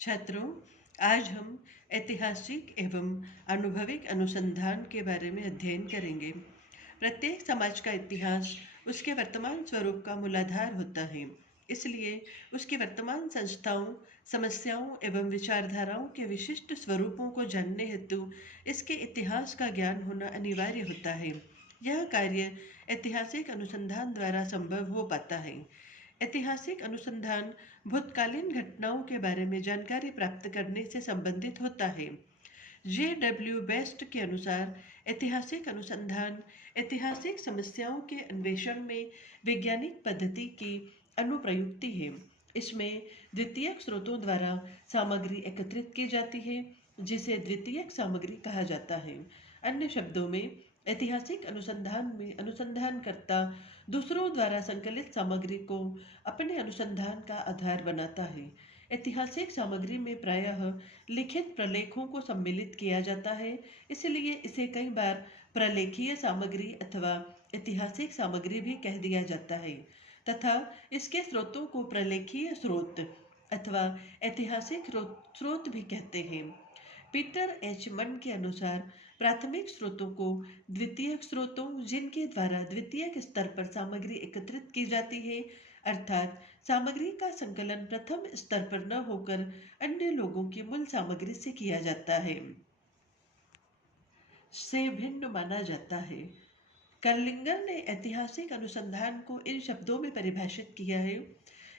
छात्रों, आज हम ऐतिहासिक एवं अनुभविक अनुसंधान के बारे में अध्ययन करेंगे। प्रत्येक समाज का इतिहास उसके वर्तमान स्वरूप का मूलाधार होता है। इसलिए उसकी वर्तमान संस्थाओं, समस्याओं एवं विचारधाराओं के विशिष्ट स्वरूपों को जानने हेतु इसके इतिहास का ज्ञान होना अनिवार्य होता है। यह कार्य ऐतिहासिक अनुसंधान द्वारा संभव हो पाता है। ऐतिहासिक अनुसंधान भूतकालीन घटनाओं के बारे में जानकारी प्राप्त करने से संबंधित होता है। J.W. बेस्ट के अनुसार ऐतिहासिक अनुसंधान ऐतिहासिक समस्याओं के अन्वेषण में वैज्ञानिक पद्धति की अनुप्रयुक्ति है। इसमें द्वितीयक स्रोतों द्वारा सामग्री एकत्रित की जाती है, जिसे द्वितीयक सामग्री कहा जाता है। अन्य शब्दों में, ऐतिहासिक अनुसंधान में अनुसंधानकर्ता दूसरों द्वारा संकलित सामग्री को अपने अनुसंधान का आधार बनाता है। ऐतिहासिक सामग्री में प्रायः लिखित प्रलेखों को सम्मिलित किया जाता है, इसलिए इसे कई बार प्रलेखीय सामग्री अथवा ऐतिहासिक सामग्री भी कह दिया जाता है तथा इसके स्रोतों को प्रलेखीय स्रोत अथवा ऐतिहासिक स्रोत भी कहते हैं। पीटर एच मन के अनुसार प्राथमिक स्रोतों को द्वितीयक स्रोतों, जिनके द्वारा द्वितीयक स्तर पर सामग्री एकत्रित की जाती है, अर्थात सामग्री का संकलन प्रथम स्तर पर न होकर अन्य लोगों की मूल सामग्री से किया जाता है, से भिन्न माना जाता है। कर्लिंगर ने ऐतिहासिक अनुसंधान को इन शब्दों में परिभाषित किया है।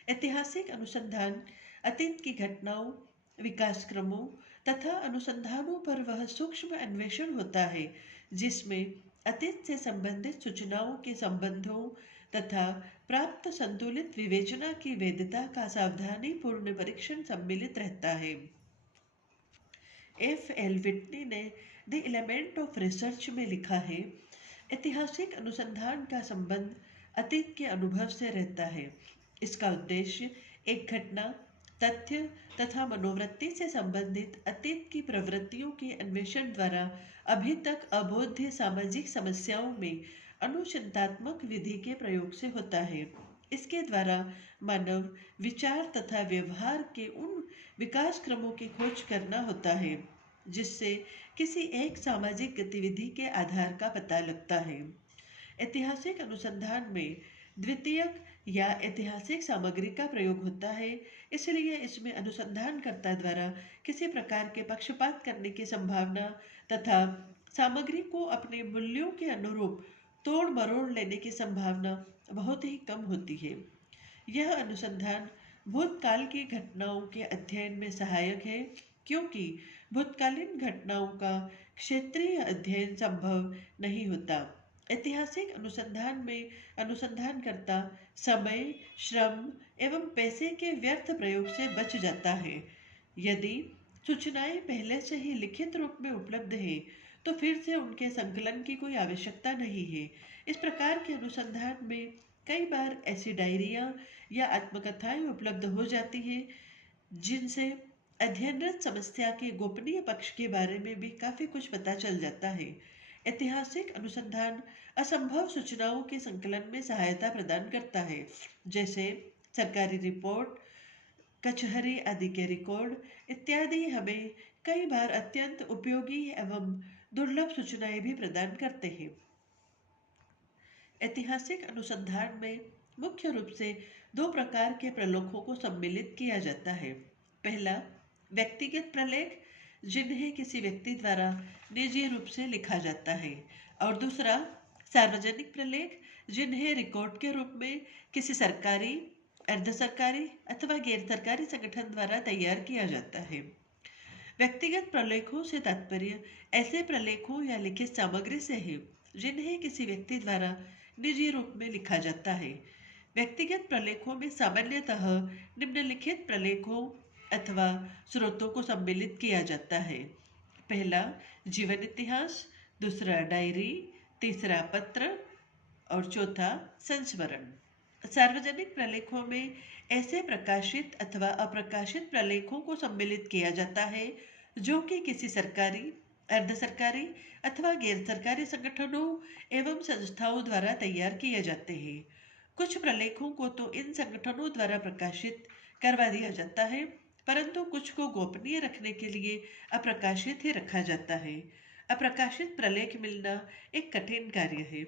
ऐतिहासिक अनुसंधान अतीत की घटनाओं, विकास क्रमों तथा अनुसंधानों पर वह सूक्ष्म अन्वेषण होता है जिसमें अतीत से संबंधित सूचनाओं के संबंधों तथा प्राप्त संतुलित विवेचना की वैधता का सावधानीपूर्ण परीक्षण सम्मिलित रहता है। F.L. विटनी ने द एलिमेंट ऑफ रिसर्च में लिखा है, ऐतिहासिक अनुसंधान का संबंध अतीत के अनुभव से रहता है। इसका उद्देश्य एक घटना, तथ्य तथा मनोवृत्ति से संबंधित अतीत की प्रवृत्तियों के अन्वेषण द्वारा अभी तक अबोध्य सामाजिक समस्याओं में अनुचिंतात्मक विधि के प्रयोग से होता है। इसके द्वारा मानव विचार तथा व्यवहार के उन विकास क्रमों की खोज करना होता है जिससे किसी एक सामाजिक गतिविधि के आधार का पता लगता है। ऐतिहासिक अनुसंधान में द्वितीयक या ऐतिहासिक सामग्री का प्रयोग होता है, इसलिए इसमें अनुसंधानकर्ता द्वारा किसी प्रकार के पक्षपात करने की संभावना तथा सामग्री को अपने मूल्यों के अनुरूप तोड़ मरोड़ लेने की संभावना बहुत ही कम होती है। यह अनुसंधान भूतकाल की घटनाओं के अध्ययन में सहायक है, क्योंकि भूतकालीन घटनाओं का क्षेत्रीय अध्ययन संभव नहीं होता। ऐतिहासिक अनुसंधान में अनुसंधानकर्ता समय, श्रम एवं पैसे के व्यर्थ प्रयोग से बच जाता है। यदि सूचनाएं पहले से ही लिखित रूप में उपलब्ध है तो फिर से उनके संकलन की कोई आवश्यकता नहीं है। इस प्रकार के अनुसंधान में कई बार ऐसी डायरियां या आत्मकथाएं उपलब्ध हो जाती हैं जिनसे अध्ययनरत समस्या के गोपनीय पक्ष के बारे में भी काफी कुछ पता चल जाता है। ऐतिहासिक अनुसंधान असंभव सूचनाओं के संकलन में सहायता प्रदान करता है, जैसे सरकारी रिपोर्ट, कचहरी आदि के रिकॉर्ड इत्यादि हमें कई बार अत्यंत उपयोगी एवं दुर्लभ सूचनाएं भी प्रदान करते हैं। ऐतिहासिक अनुसंधान में मुख्य रूप से दो प्रकार के प्रलेखों को सम्मिलित किया जाता है। पहला, व्यक्तिगत प्रलेख, जिन्हें किसी व्यक्ति द्वारा निजी रूप से लिखा जाता है, और दूसरा, सार्वजनिक प्रलेख, जिन्हें रिकॉर्ड के रूप में किसी सरकारी, अर्ध सरकारी अथवा गैर सरकारी संगठन द्वारा तैयार किया जाता है। व्यक्तिगत प्रलेखों से तात्पर्य ऐसे प्रलेखों या लिखित सामग्री से है जिन्हें किसी व्यक्ति द्वारा निजी रूप में लिखा जाता है। व्यक्तिगत प्रलेखों में सामान्यतः निम्नलिखित प्रलेखों अथवा स्रोतों को सम्मिलित किया जाता है। पहला, जीवन इतिहास, दूसरा डायरी, तीसरा पत्र और चौथा संस्मरण। सार्वजनिक प्रलेखों में ऐसे प्रकाशित अथवा अप्रकाशित प्रलेखों को सम्मिलित किया जाता है जो कि किसी सरकारी, अर्ध सरकारी अथवा गैर सरकारी संगठनों एवं संस्थाओं द्वारा तैयार किए जाते हैं। कुछ प्रलेखों को तो इन संगठनों द्वारा प्रकाशित करवा दिया जाता है परंतु कुछ को गोपनीय रखने के लिए अप्रकाशित ही रखा जाता है। अप्रकाशित प्रलेख मिलना एक कठिन कार्य है।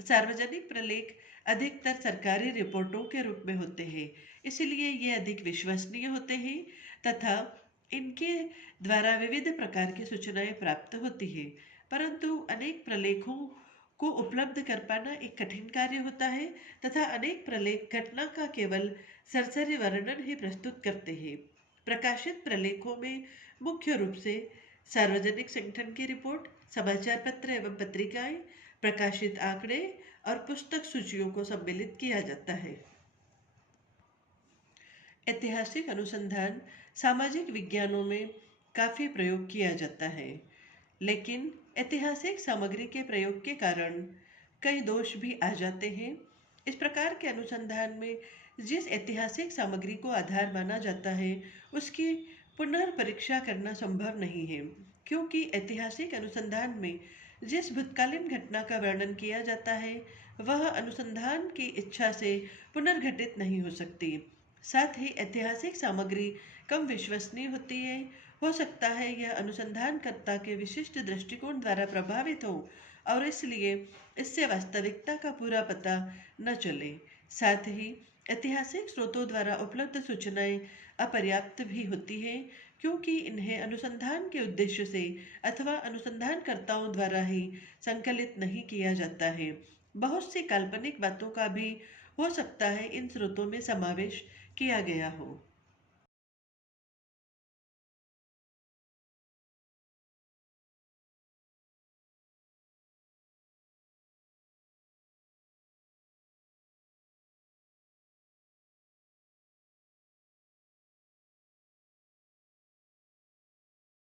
सार्वजनिक प्रलेख अधिकतर सरकारी रिपोर्टों के रूप में होते हैं, इसलिए ये अधिक विश्वसनीय होते हैं तथा इनके द्वारा विविध प्रकार की सूचनाएं प्राप्त होती है। परंतु अनेक प्रलेखों को उपलब्ध कर पाना एक कठिन कार्य होता है तथा अनेक प्रलेख घटना का केवल सरसरी वर्णन ही प्रस्तुत करते हैं। प्रकाशित प्रलेखों में मुख्य रूप से सार्वजनिक संगठन की रिपोर्ट, समाचार पत्र एवं पत्रिकाएं, प्रकाशित आंकड़े और पुस्तक सूचियों को सम्मिलित किया जाता है। ऐतिहासिक अनुसंधान सामाजिक विज्ञानों में काफी प्रयोग किया जाता है, लेकिन ऐतिहासिक सामग्री के प्रयोग के कारण कई दोष भी आ जाते हैं। इस प्रकार के अनुसंधान में जिस ऐतिहासिक सामग्री को आधार माना जाता है उसकी पुनर्परीक्षा करना संभव नहीं है, क्योंकि ऐतिहासिक अनुसंधान में जिस भूतकालीन घटना का वर्णन किया जाता है वह अनुसंधान की इच्छा से पुनर्घटित नहीं हो सकती। साथ ही ऐतिहासिक सामग्री कम विश्वसनीय होती है। हो सकता है यह अनुसंधानकर्ता के विशिष्ट दृष्टिकोण द्वारा प्रभावित हो और इसलिए इससे वास्तविकता का पूरा पता न चले। साथ ही ऐतिहासिक स्रोतों द्वारा उपलब्ध सूचनाएं अपर्याप्त भी होती हैं, क्योंकि इन्हें अनुसंधान के उद्देश्य से अथवा अनुसंधानकर्ताओं द्वारा ही संकलित नहीं किया जाता है। बहुत सी काल्पनिक बातों का भी हो सकता है इन स्रोतों में समावेश किया गया हो।